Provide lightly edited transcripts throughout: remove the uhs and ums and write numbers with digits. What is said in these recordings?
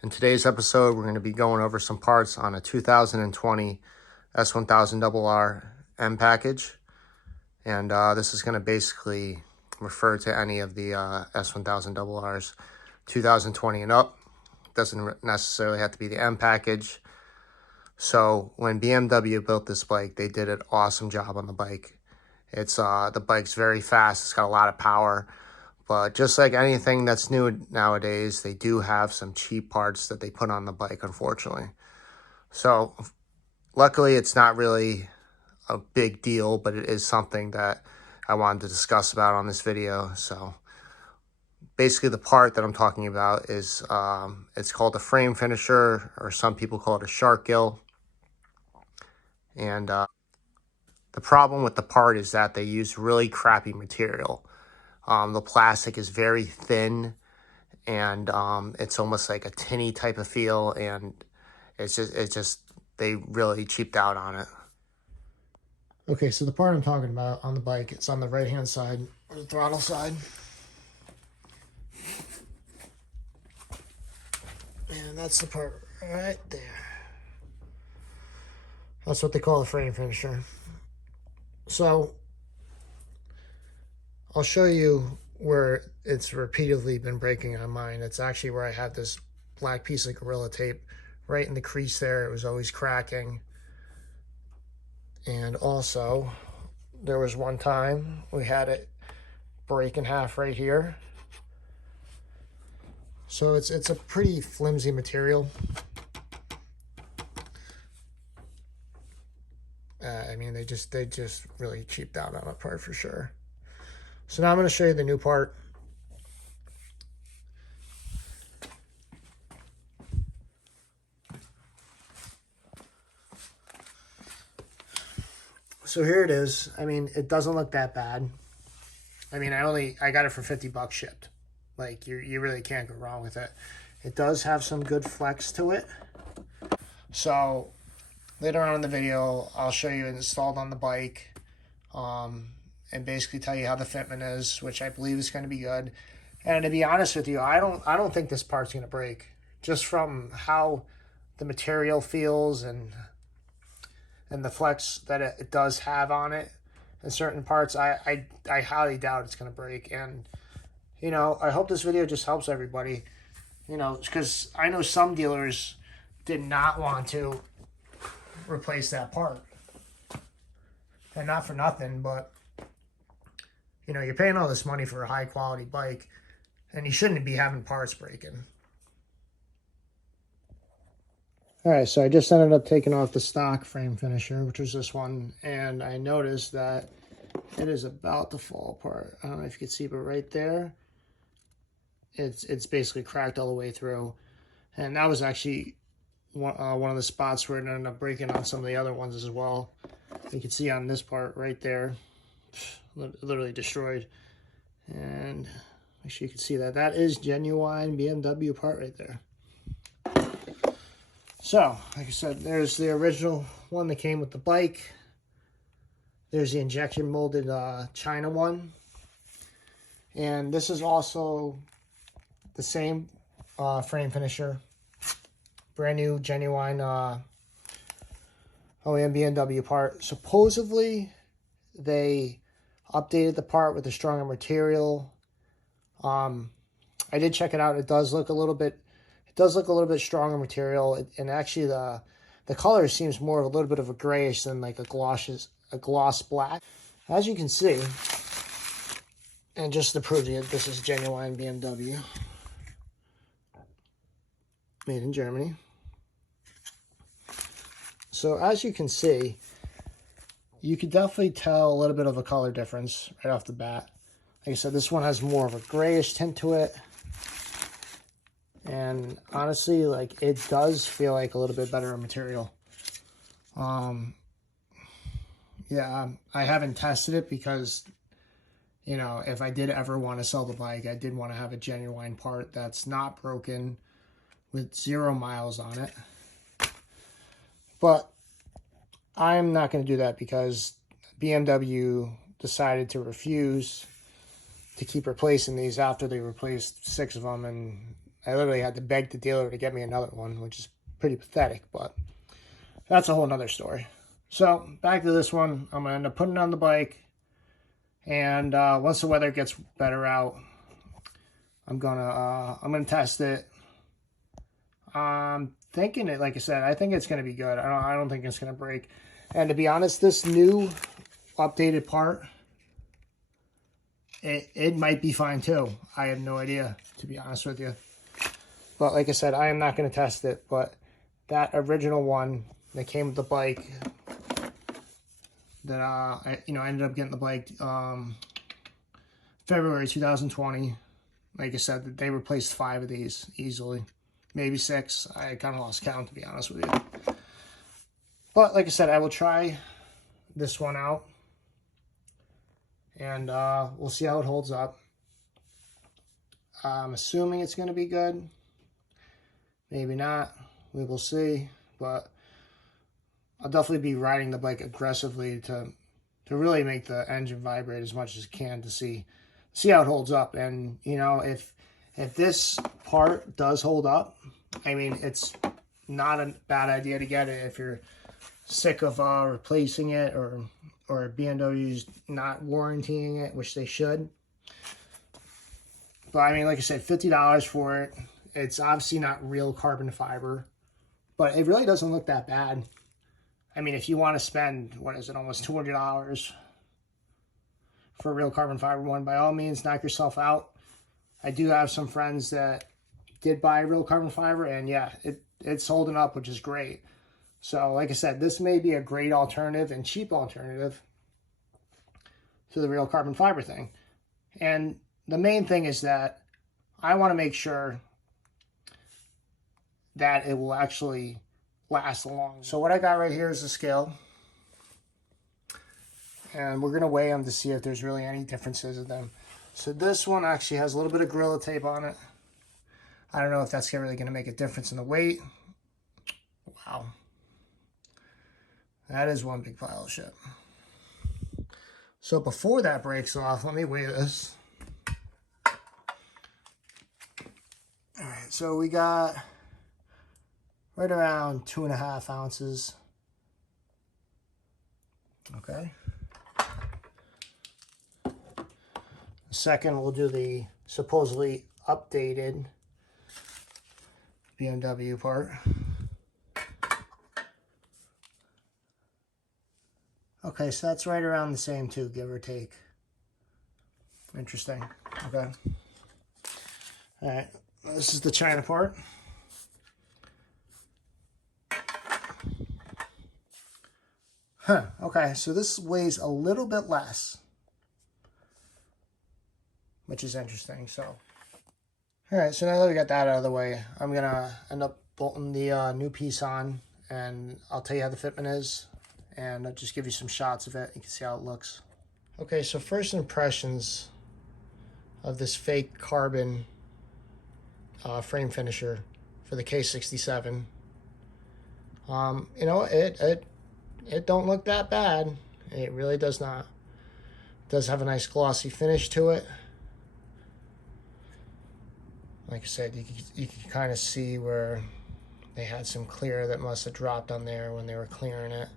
In today's episode, we're going to be going over some parts on a 2020 s1000rr M package. And this is going to basically refer to any of the s1000rrs 2020 and up. Doesn't necessarily have to be the M package. So when BMW built this bike, they did an awesome job on the bike. It's the bike's very fast. It's got a lot of power. But just like anything that's new nowadays, they do have some cheap parts that they put on the bike, unfortunately. So luckily, it's not really a big deal, but it is something that I wanted to discuss about on this video. So basically, the part that I'm talking about is it's called a frame finisher, or some people call it a shark gill. And the problem with the part is that they use really crappy material. The plastic is very thin, and it's almost like a tinny type of feel, and it's just they really cheaped out on it. Okay, so the part I'm talking about on the bike, it's on the right hand side, or the throttle side. And that's the part right there. That's what they call the frame finisher. So I'll show you where it's repeatedly been breaking on mine. It's actually where I have this black piece of Gorilla Tape right in the crease there. It was always cracking. And also, there was one time we had it break in half right here. So it's a pretty flimsy material. I mean, they just really cheaped out on that part for sure. So now I'm going to show you the new part. So here it is. I mean, it doesn't look that bad. I mean, I got it for 50 bucks shipped. Like, you really can't go wrong with it. It does have some good flex to it. So later on in the video, I'll show you it installed on the bike, and basically tell you how the fitment is, which I believe is going to be good. And to be honest with you, I don't think this part's going to break, just from how the material feels and the flex that it does have on it in certain parts. I highly doubt it's going to break. And you know, I hope this video just helps everybody, you know, because I know some dealers did not want to replace that part. And not for nothing, but you know, you're paying all this money for a high quality bike, and you shouldn't be having parts breaking. All right, so I just ended up taking off the stock frame finisher, which was this one, and I noticed that it is about to fall apart. I don't know if you can see, but right there, it's basically cracked all the way through. And that was actually one of the spots where it ended up breaking on some of the other ones as well. You can see on this part right there, literally destroyed. And make sure you can see that. That is genuine BMW part right there. So, like I said, there's the original one that came with the bike. There's the injection molded China one. And this is also the same frame finisher. Brand new, genuine OEM BMW part. Supposedly, they updated the part with a stronger material. I did check it out. It does look a little bit stronger material, and actually the color seems more of a little bit of a grayish than like a gloss black. As you can see, and just to prove to you, this is genuine BMW, made in Germany. So as you can see, you could definitely tell a little bit of a color difference right off the bat. Like I said, this one has more of a grayish tint to it. And honestly, like, it does feel like a little bit better material. Yeah, I haven't tested it because, you know, if I did ever want to sell the bike, I did want to have a genuine part that's not broken with 0 miles on it. But I'm not going to do that because BMW decided to refuse to keep replacing these after they replaced 6 of them, and I literally had to beg the dealer to get me another one, which is pretty pathetic, but that's a whole nother story. So back to this one, I'm gonna end up putting it on the bike, and once the weather gets better out, I'm gonna test it. I'm thinking it, like I said, I think it's gonna be good. I don't think it's gonna break. And to be honest, this new updated part, it might be fine too. I have no idea, to be honest with you. But like I said, I am not going to test it. But that original one that came with the bike, that I ended up getting the bike February 2020. Like I said, they replaced 5 of these easily, maybe 6. I kind of lost count, to be honest with you. But like I said, I will try this one out, and we'll see how it holds up. I'm assuming it's going to be good. Maybe not. We will see. But I'll definitely be riding the bike aggressively to really make the engine vibrate as much as it can to see how it holds up. And you know, if this part does hold up, I mean, it's not a bad idea to get it if you're sick of replacing it, or BMW's not warrantying it, which they should. But I mean, like I said, $50 for it. It's obviously not real carbon fiber, but it really doesn't look that bad. I mean, if you want to spend, what is it, almost $200 for a real carbon fiber one, by all means, knock yourself out. I do have some friends that did buy real carbon fiber, and yeah, it's holding up, which is great. So like I said, this may be a great alternative and cheap alternative to the real carbon fiber thing. And the main thing is that I want to make sure that it will actually last long. So what I got right here is a scale, and we're going to weigh them to see if there's really any differences in them. So this one actually has a little bit of Gorilla Tape on it. I don't know if that's really going to make a difference in the weight. Wow. That is one big pile of shit. So before that breaks off, let me weigh this. All right, so we got right around 2.5 ounces. Okay. Second, we'll do the supposedly updated BMW part. Okay, so that's right around the same too, give or take. Interesting. Okay. All right, this is the China part. Huh, okay, so this weighs a little bit less, which is interesting. So, all right, so now that we got that out of the way, I'm gonna end up bolting the new piece on, and I'll tell you how the fitment is, and I'll just give you some shots of it. You can see how it looks. Okay, so first impressions of this fake carbon frame finisher for the K67. You know, it don't look that bad. It really does not. It does have a nice glossy finish to it. Like I said, you can kind of see where they had some clear that must have dropped on there when they were clearing it.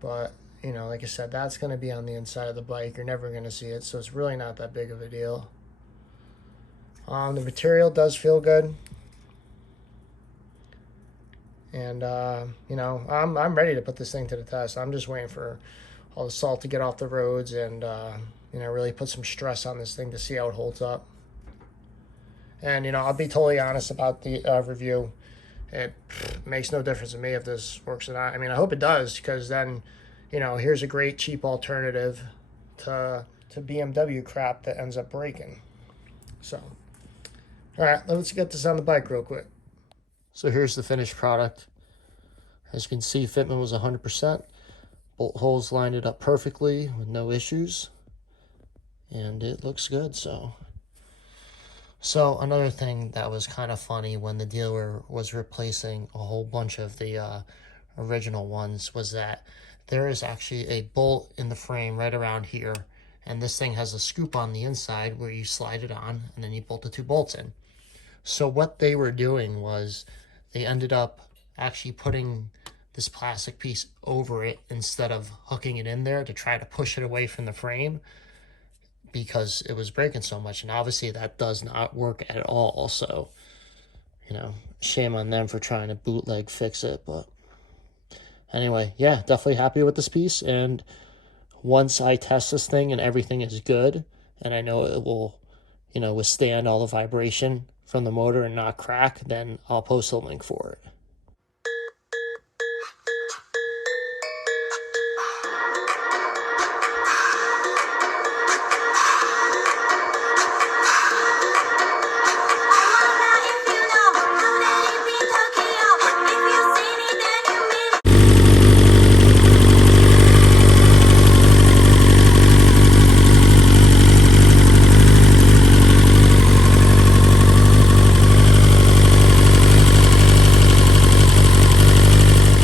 But, you know, like I said, that's going to be on the inside of the bike. You're never going to see it, so it's really not that big of a deal. The material does feel good. And, you know, I'm ready to put this thing to the test. I'm just waiting for all the salt to get off the roads and, you know, really put some stress on this thing to see how it holds up. And, you know, I'll be totally honest about the review. It makes no difference to me if this works or not. I mean, I hope it does, because then, you know, here's a great cheap alternative to BMW crap that ends up breaking. So, all right, let's get this on the bike real quick. So here's the finished product. As you can see, fitment was 100%. Bolt holes lined it up perfectly with no issues. And it looks good, so another thing that was kind of funny when the dealer was replacing a whole bunch of the original ones was that there is actually a bolt in the frame right around here, and this thing has a scoop on the inside where you slide it on and then you bolt the 2 bolts in. So what they were doing was they ended up actually putting this plastic piece over it instead of hooking it in there to try to push it away from the frame, because it was breaking so much. And obviously that does not work at all. So, you know, shame on them for trying to bootleg fix it. But anyway, yeah, definitely happy with this piece. And once I test this thing and everything is good, and I know it will, you know, withstand all the vibration from the motor and not crack, then I'll post a link for it.